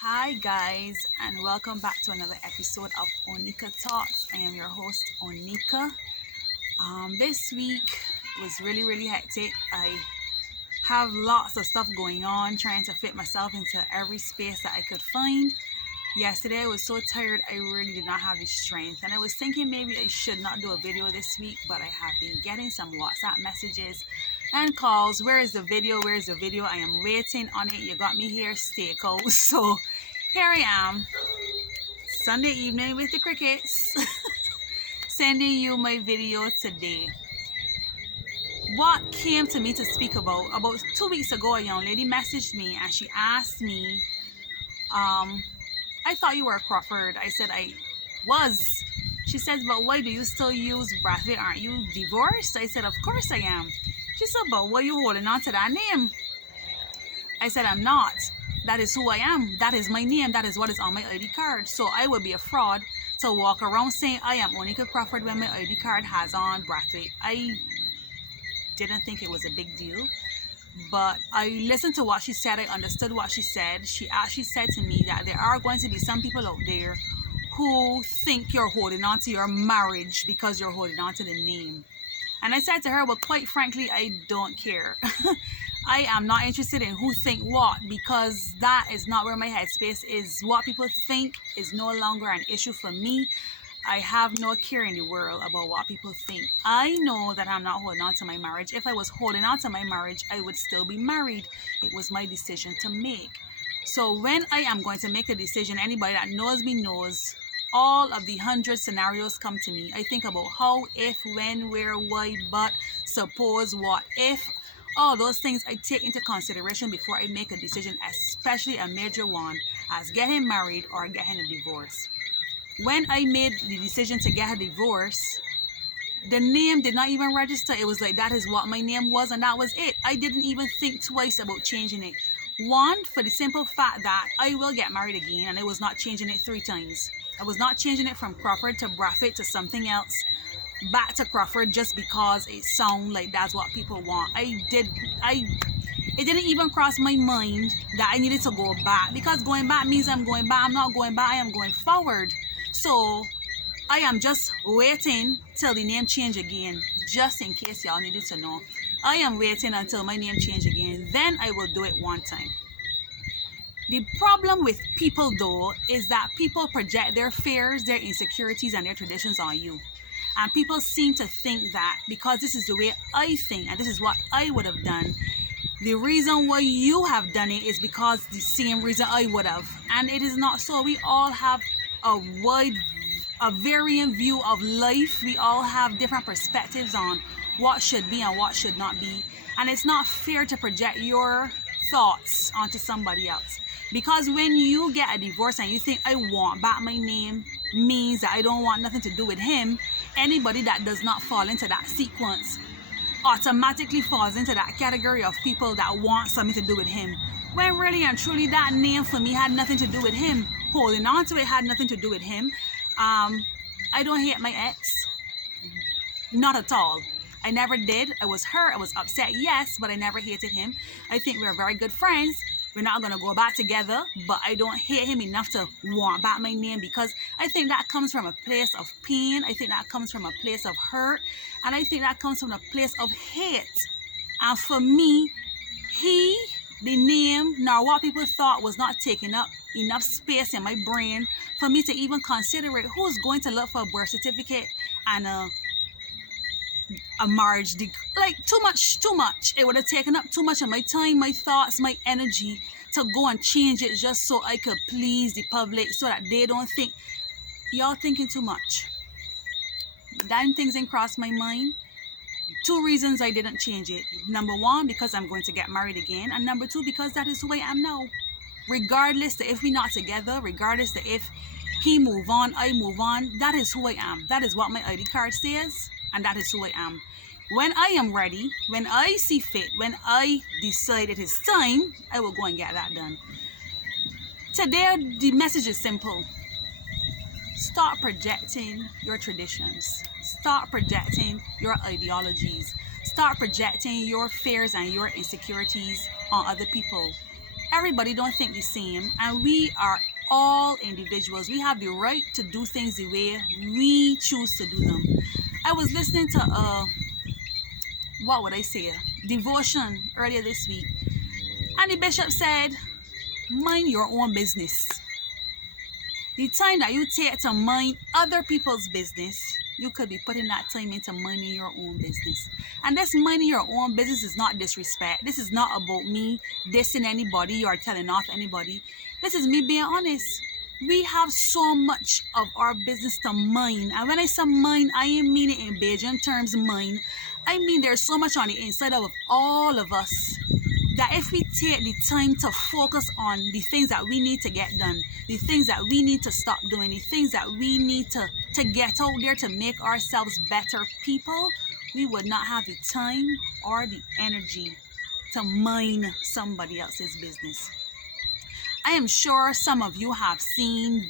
Hi guys, and welcome back to another episode of Onika Talks. I am your host Onika. This week was really hectic. I have lots of stuff going on, trying to fit myself into every space that I could find. Yesterday I was so tired I really did not have the strength, and I was thinking maybe I should not do a video this week, but I have been getting some WhatsApp messages and calls. Where is the video? Where is the video? I am waiting on it. You got me here, stay cold. So here I am, Sunday evening with the crickets, sending you my video today. What came to me to speak about 2 weeks ago, a young lady messaged me and she asked me, I thought you were Crawford. I said I was. She said, but why do you still use Brathwaite? Aren't you divorced? I said, of course I am. She said, but why are you holding on to that name? I said, I'm not. That is who I am. That is my name. That is what is on my ID card. So I would be a fraud to walk around saying I am Onika Crawford when my ID card has on Brathwaite. I didn't think it was a big deal, but I listened to what she said. I understood what she said. She actually said to me that there are going to be some people out there who think you're holding on to your marriage because you're holding on to the name. And I said to her, well, quite frankly, I don't care. I am not interested in who think what, because that is not where my headspace is. What people think is no longer an issue for me. I have no care in the world about what people think. I know that I'm not holding on to my marriage. If I was holding on to my marriage, I would still be married. It was my decision to make. So when I am going to make a decision, anybody that knows me knows, all of the 100 scenarios come to me. I think about how, if, when, where, why, but, suppose, what, if. All those things I take into consideration before I make a decision, especially a major one, as getting married or getting a divorce. When I made the decision to get a divorce, the name did not even register. It was like, that is what my name was, and that was it. I didn't even think twice about changing it. One, for the simple fact that I will get married again, and I was not changing it 3 times. I was not changing it from Crawford to Brathwaite to something else, back to Crawford, just because it sounds like that's what people want. It didn't even cross my mind that I needed to go back, because going back means I'm going back. I'm not going back, I am going forward. So I am just waiting till the name change again, just in case y'all needed to know. I am waiting until my name change again, then I will do it one time. The problem with people though is that people project their fears, their insecurities, and their traditions on you. And people seem to think that because this is the way I think and this is what I would have done, the reason why you have done it is because the same reason I would have. And it is not so. We all have a varying view of life. We all have different perspectives on what should be and what should not be. And it's not fair to project your thoughts onto somebody else. Because when you get a divorce and you think I want back my name, means that I don't want nothing to do with him. Anybody that does not fall into that sequence automatically falls into that category of people that want something to do with him, when really and truly that name for me had nothing to do with him. Holding on to it had nothing to do with him. I don't hate my ex, not at all. I never did. I was hurt, I was upset, yes, but I never hated him. I think we're very good friends. We're not going to go back together, but I don't hate him enough to want back my name, because I think that comes from a place of pain. I think that comes from a place of hurt, and I think that comes from a place of hate. And for me, the name, nor what people thought, was not taking up enough space in my brain for me to even consider it. Who's going to look for a birth certificate and a marriage degree? Like, too much. It would have taken up too much of my time, my thoughts, my energy to go and change it just so I could please the public, so that they don't think y'all thinking too much. Damn, things didn't cross my mind. 2 reasons I didn't change it. Number 1, because I'm going to get married again, and number 2, because that is who I am now. Regardless to if we're not together, regardless to if he move on, I move on, that is who I am. That is what my ID card says, and that is who I am. When I am ready, when I see fit, when I decide it is time, I will go and get that done. Today, the message is simple. Stop projecting your traditions. Stop projecting your ideologies. Start projecting your fears and your insecurities on other people. Everybody don't think the same, and we are all individuals. We have the right to do things the way we choose to do them. I was listening to what would I say, devotion earlier this week, and the bishop said, mind your own business. The time that you take to mind other people's business, you could be putting that time into minding your own business. And this minding your own business is not disrespect. This is not about me dissing anybody or telling off anybody. This is me being honest. We have so much of our business to mind. And when I say mind, I ain't mean it in Bajan terms mind. I mean there's so much on the inside of all of us that if we take the time to focus on the things that we need to get done, the things that we need to stop doing, the things that we need to get out there to make ourselves better people, we would not have the time or the energy to mind somebody else's business. I am sure some of you have seen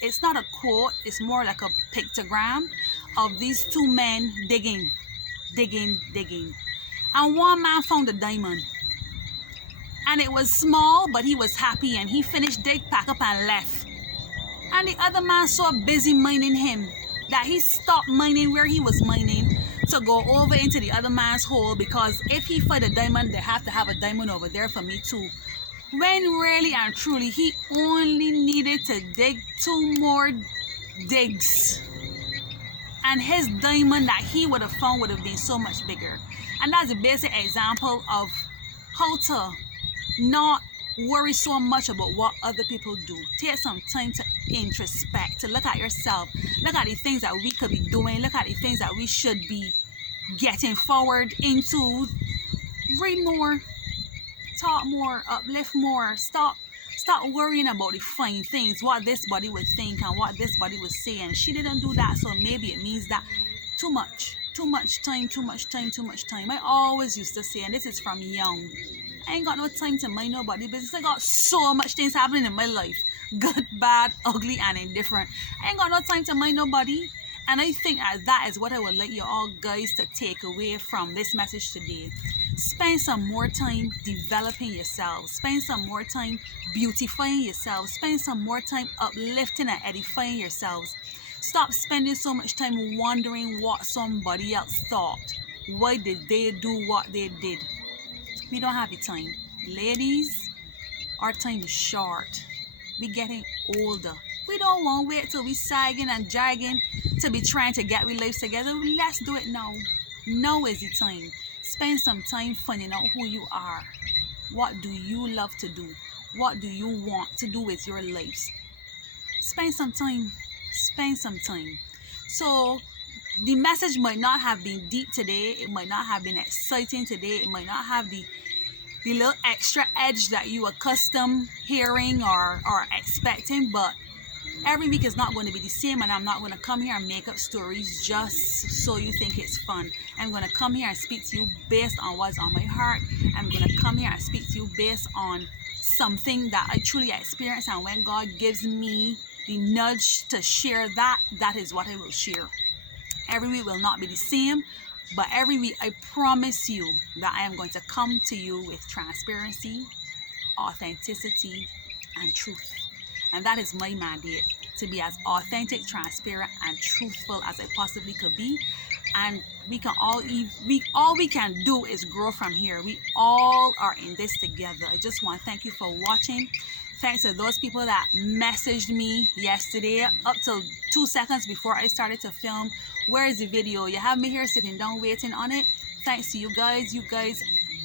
it's not a quote, it's more like a pictogram of these two men digging. And one man found a diamond. And it was small, but he was happy, and he finished dig, pack up and left. And the other man so busy mining him that he stopped mining where he was mining to go over into the other man's hole, because if he find a diamond, they have to have a diamond over there for me too. When really and truly, he only needed to dig 2 more digs. And his diamond that he would have found would have been so much bigger. And that's a basic example of how to not worry so much about what other people do. Take some time to introspect, to look at yourself, look at the things that we could be doing, look at the things that we should be getting forward into. Read more, talk more, uplift more. Stop worrying about the fine things, what this body would think and what this body would say, and she didn't do that, so maybe it means that too much time. I always used to say, and this is from young, I ain't got no time to mind nobody business. I got so much things happening in my life, good, bad, ugly, and indifferent. I ain't got no time to mind nobody. And I think that is what I would like you all guys to take away from this message today. Spend some more time developing yourselves. Spend some more time beautifying yourselves. Spend some more time uplifting and edifying yourselves. Stop spending so much time wondering what somebody else thought. Why did they do what they did? We don't have the time. Ladies, our time is short. We're getting older. We don't want to wait till we sagging and dragging to be trying to get our lives together. Let's do it now. Now is the time. Spend some time finding out who you are. What do you love to do? What do you want to do with your lives? Spend some time. So the message might not have been deep today. It might not have been exciting today. It might not have the little extra edge that you accustomed hearing or expecting, but every week is not going to be the same, and I'm not going to come here and make up stories just so you think it's fun. I'm going to come here and speak to you based on what's on my heart. I'm going to come here and speak to you based on something that I truly experienced, and when God gives me the nudge to share that is what I will share. Every week will not be the same, but every week I promise you that I am going to come to you with transparency, authenticity, and truth. And that is my mandate, to be as authentic, transparent, and truthful as I possibly could be. And we can do is grow from here. We all are in this together. I just want to thank you for watching. Thanks to those people that messaged me yesterday up till 2 seconds before I started to film. Where is the video? You have me here sitting down waiting on it. Thanks to you guys. You guys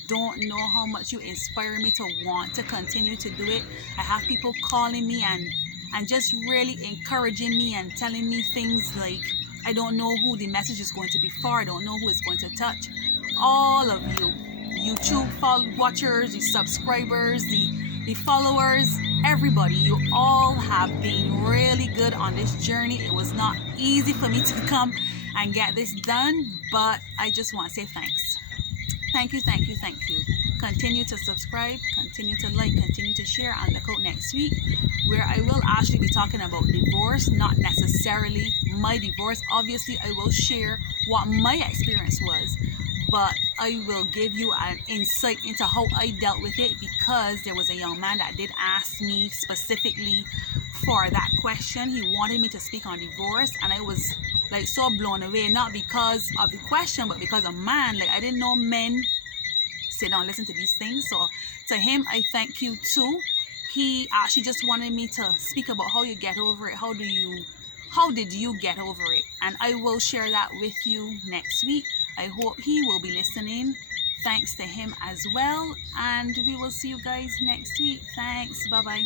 don't know how much you inspire me to want to continue to do it. I have people calling me and just really encouraging me and telling me things like, I don't know who the message is going to be for. I don't know who it's going to touch. All of you, YouTube watchers, the subscribers, the followers, everybody, you all have been really good on this journey. It was not easy for me to come and get this done, but I just want to say thanks. Thank you. Continue to subscribe, continue to like, continue to share, and look out next week where I will actually be talking about divorce, not necessarily my divorce. Obviously, I will share what my experience was, but I will give you an insight into how I dealt with it, because there was a young man that did ask me specifically for that question. He wanted me to speak on divorce, and I was like so blown away, not because of the question, but because a man, like I didn't know men sit down and listen to these things. So to him, I thank you too. He actually just wanted me to speak about how you get over it. How did you get over it? And I will share that with you next week. I hope he will be listening. Thanks to him as well. And we will see you guys next week. Thanks. Bye-bye.